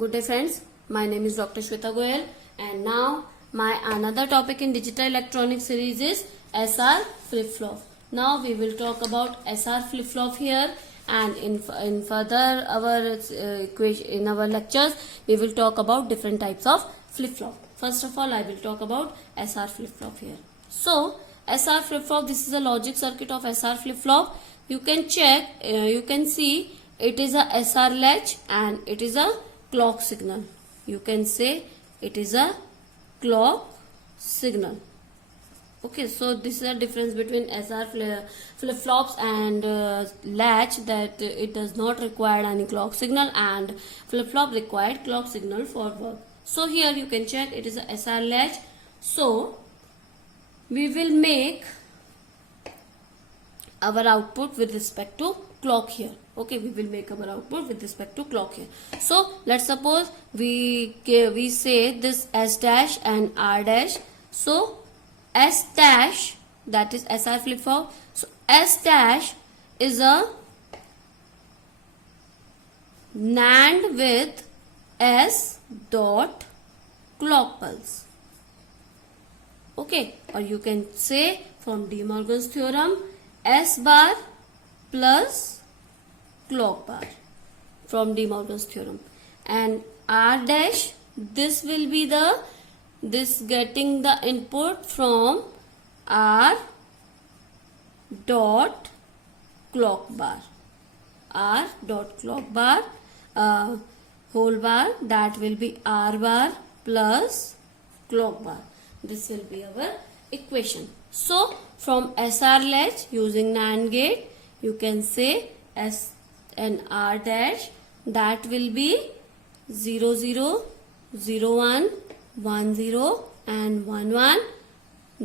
Good day friends, my name is Dr. Shweta Goyal and now my another topic in digital electronics series is SR flip-flop. Now we will talk about SR flip-flop here, and in further in our lectures we will talk about different types of flip-flop. First of all I will talk about SR flip-flop here. So SR flip-flop, this is a logic circuit of SR flip-flop. You can check, you can see it is a SR latch and it is a clock signal. You can say it is a clock signal. Okay, so this is a difference between SR flip-flops and latch, that it does not require any clock signal, and flip-flop required clock signal for work. So here you can check it is a SR latch. So we will make our output with respect to clock here. Okay, we will make our output with respect to clock here. So let's suppose we say this S dash and R dash. So S dash, that is SR flip-flop. So S dash is a NAND with S dot clock pulse. Okay, or you can say from De Morgan's theorem, S bar plus clock bar from De Morgan's theorem. And R dash, this will be this getting the input from R dot clock bar. R dot clock bar whole bar, that will be R bar plus clock bar. This will be our equation. So from SR latch using NAND gate, you can say S and R dash, that will be 0 0 0 1 1 0 and 1 1.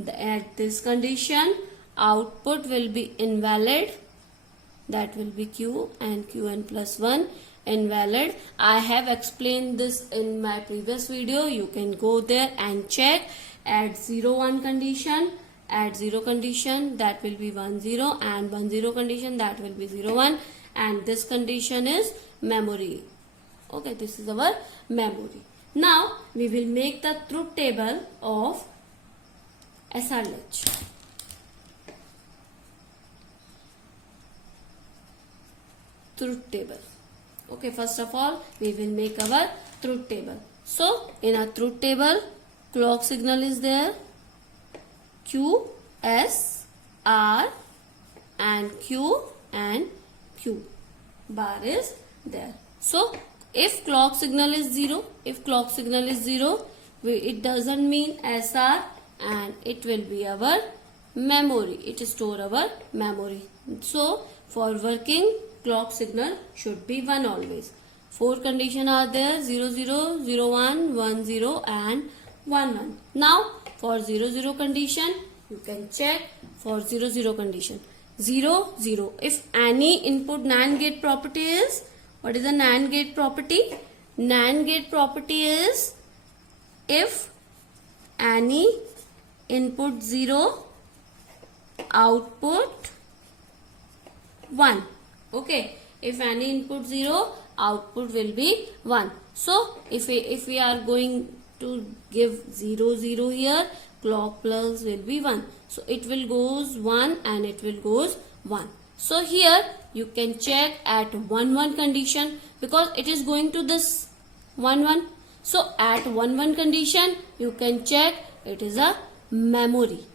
At this condition output will be invalid, that will be Q and Qn plus 1 invalid. I have explained this in my previous video. You can go there and check. At 0 1 condition, at 0 condition, that will be 1 0, and 1 0 condition, that will be 0 1, and this condition is memory. Okay, this is our memory. Now we will make the truth table of SR latch. Truth table. Okay, first of all we will make our truth table. So in a truth table, clock signal is there, Q, S, R and Q bar is there. So if clock signal is 0, it doesn't mean SR, and it will be our memory. It store our memory. So for working, clock signal should be 1 always. 4 conditions are there, 0 0, 0 1, 1 0 and 1 1. Now for 0 0 condition, you can check for 0 0 condition. 0 0. If any input NAND gate property is, what is the NAND gate property? NAND gate property is if any input 0, output 1. Okay, if any input 0, output will be 1. So if we are going to give 0 0 here, clock pulse will be 1. So it will goes 1 and it will goes 1. So here you can check at 1 1 condition, because it is going to this 1 1. So at 1 1 condition you can check it is a memory.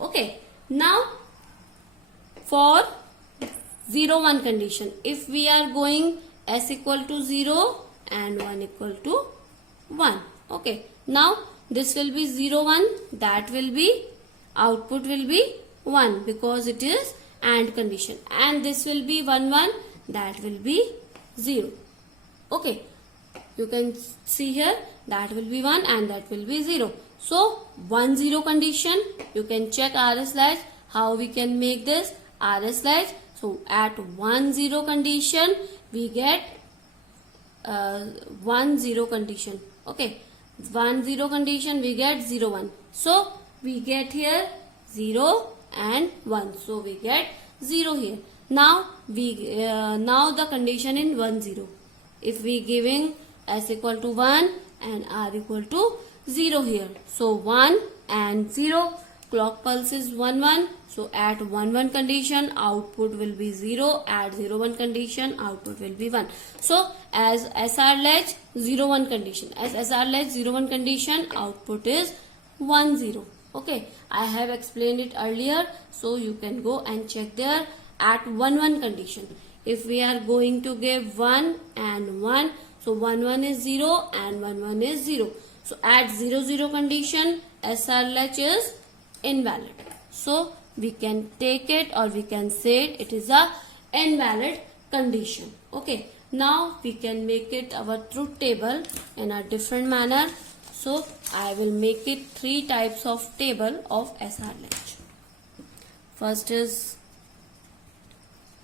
Okay, now for 0 1 condition, if we are going S equal to 0 and 1 equal to 1. Okay, now this will be 0 1, that will be output will be 1 because it is AND condition, and this will be 1 1, that will be 0. Okay, you can see here that will be 1 and that will be 0. So 1 0 condition, you can check RS latch. How we can make this RS latch? So at 1 0 condition we get 1 0 condition. Okay, 1 0 condition we get 0 1. So we get here 0 and 1. So we get 0 here. Now the condition in 1 0. if we giving s equal to 1 and r equal to 0 here. So 1 and 0, clock pulse is 1 1. So at 1 1 condition output will be 0, at 0 1 condition output will be 1. So as SR latch 0 1 condition, as SR latch 0 1 condition output is 1 0. Okay, I have explained it earlier, so you can go and check there. At 1 1 condition, if we are going to give 1 and 1, so 1 1 is 0 and 1 1 is 0. So at 0 0 condition SR latch is invalid. So we can take it or we can say it is a invalid condition. Okay, now we can make it our truth table in a different manner. So I will make it 3 types of table of SR latch. First is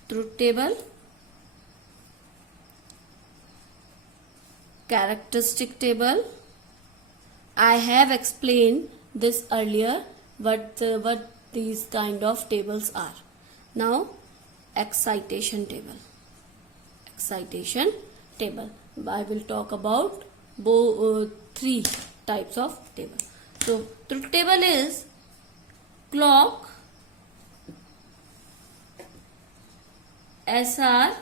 truth table, characteristic table. I have explained this earlier what these kind of tables are. Now excitation table. Excitation table. I will talk about 3 types of table. So truth table is clock, SR,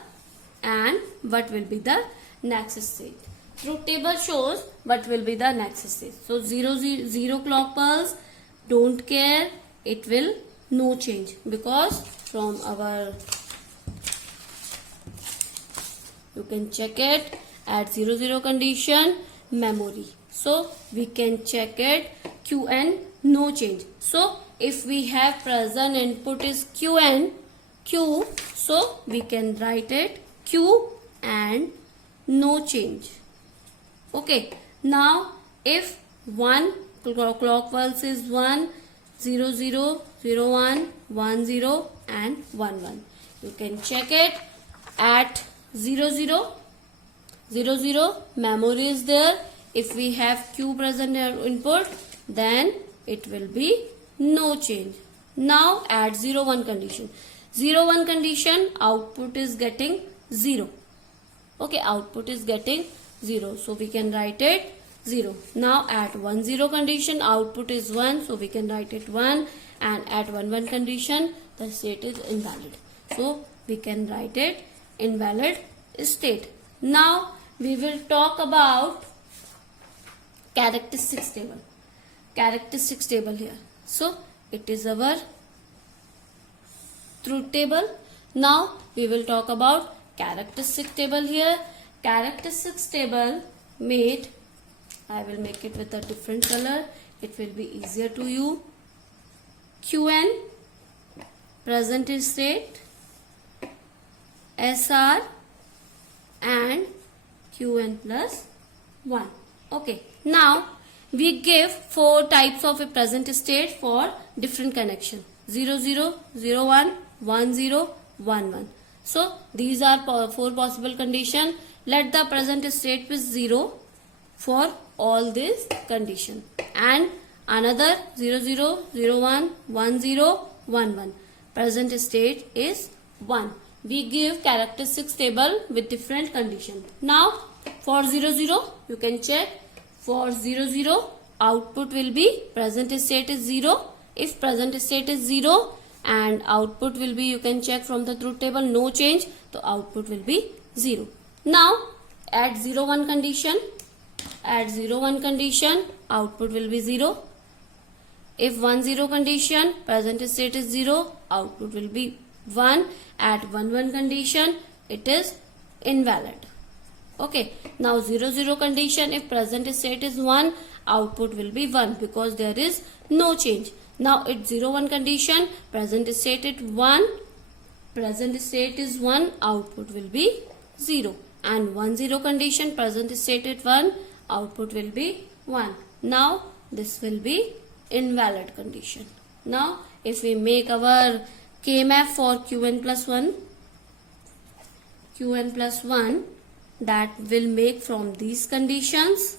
and what will be the next state. Truth table shows what will be the next stage. So 0 clock pulse, don't care, it will no change, because from our, you can check it at 0 0 condition memory. So we can check it Qn no change. So if we have present input is Qn Q, so we can write it Q and no change. Okay, now if 1 clock pulse is 1 0 0 0 1 1 0 and 1 1, you can check it at 0 0 0 0 memory is there. If we have Q present input, then it will be no change. Now at 0 1 condition, 0 1 condition output is getting 0. Okay, output is getting 0, so we can write it 0. Now at 1 0 condition output is 1, so we can write it 1, and at 1 1 condition the state is invalid, so we can write it invalid state. Now we will talk about characteristics table. Characteristics table here. So it is our truth table. Now we will talk about characteristic table here. Characteristics table made, I will make it with a different color, it will be easier to you. Qn present state, SR, and Qn plus 1. Okay, now we give 4 types of a present state for different connection: 0 0 0 1 1 0 1 1. So these are 4 possible conditions. Let the present state be 0 for all these conditions, and another 0 0 0 1 1 0 1 1. Present state is 1. We give characteristics table with different conditions. Now for 0 0, you can check. For 0 0, output will be present state is 0. If present state is 0 and output will be, you can check from the truth table, no change, so output will be 0. Now at 0 1 condition, at 0 1 condition output will be 0. If 1 0 condition, present state is 0, output will be 1. At 1 1 condition it is invalid. Okay, now 0 0 condition, if present state is 1, output will be 1 because there is no change. Now at 0 1 condition, present state is 1, output will be 0, and 1 0 condition, present state is 1, output will be 1. Now this will be invalid condition. Now if we make our K-map for Qn plus 1, that will make from these conditions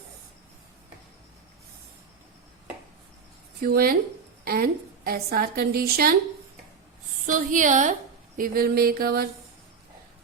Qn and SR condition. So here we will make our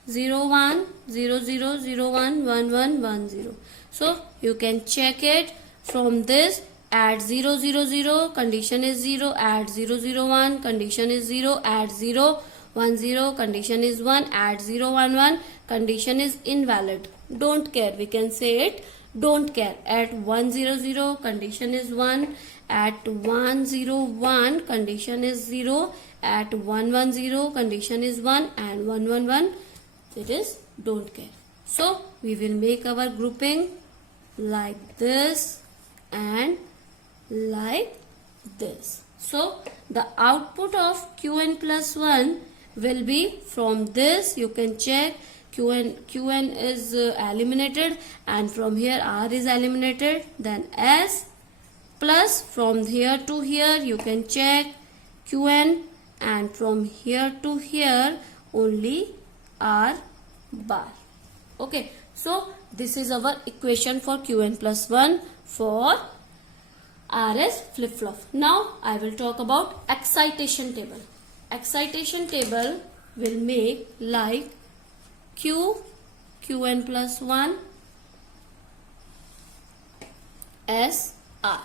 0 1 0 0 0 1 1 1 1 0. So you can check it from this. Add 0 0 0, condition is 0. Add 0 0 1, condition is 0. Add 0 1 0, condition is 1. Add 0 1 1, condition is invalid. Don't care, we can say it. Don't care. At 1 0 0, condition is 1. At 1 0 1, condition is 0. At 1 1 0, condition is 1. And 1 1 1, it is don't care. So we will make our grouping like this and like this. So the output of Qn plus 1 will be from this. You can check Qn is eliminated, and from here R is eliminated, then S plus from here to here you can check Qn, and from here to here only R bar. Okay, so this is our equation for Qn plus 1 for RS flip-flop. Now I will talk about excitation table. Excitation table will make like Qn plus 1 S R.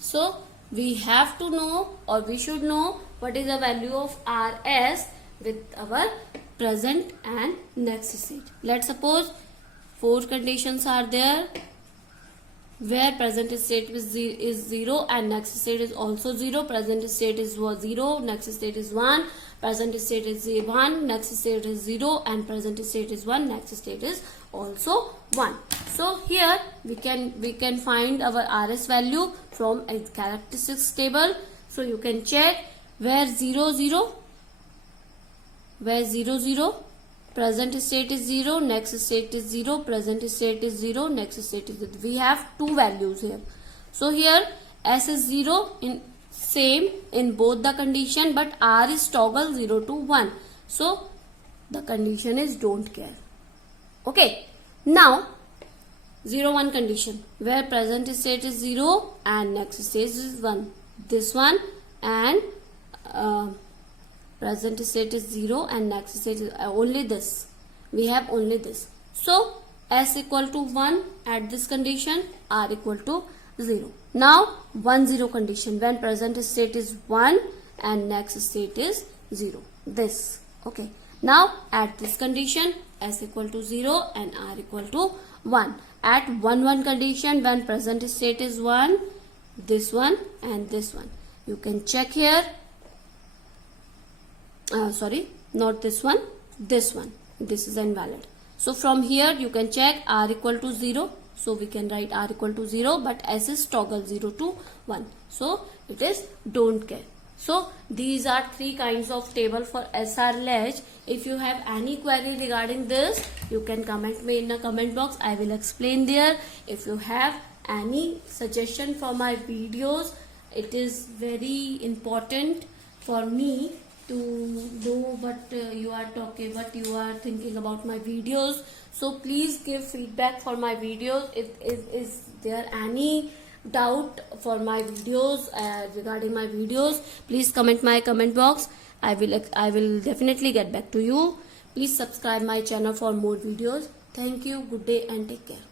So we have to know, or we should know, what is the value of RS with our present and next state. Let's suppose 4 conditions are there where present state is 0 and next state is also 0. Present state is 0, next state is 1. Present state is 1, next state is 0, and present state is 1, next state is also 1. So here we can find our RS value from a characteristics table. So you can check where 0 0, present state is 0, next state is 0, present state is 0, next state is 0. We have two values here. So here S is 0 in same in both the condition, but R is toggle 0 to 1. So the condition is don't care. Okay. Now 0 1 condition where present state is 0 and next state is 1. This one, and present state is 0 and next state is only this. We have only this. So S equal to 1 at this condition, R equal to 0. Now 1 0 condition when present state is 1 and next state is 0. This. Okay. Now at this condition, S equal to 0 and R equal to 1. At 1 1 condition when present state is 1, this one and this one. You can check here. Sorry, not this one, this one. This is invalid. So from here you can check R equal to 0. So we can write R equal to 0, but S is toggle 0 to 1. So it is don't care. So these are 3 kinds of table for SR-Latch. If you have any query regarding this, you can comment me in the comment box. I will explain there. If you have any suggestion for my videos, it is very important for me to know what you are talking, what you are thinking about my videos. So please give feedback for my videos. Is there any doubt for my videos regarding my videos? Please comment my comment box. I will definitely get back to you. Please subscribe my channel for more videos. Thank you. Good day and take care.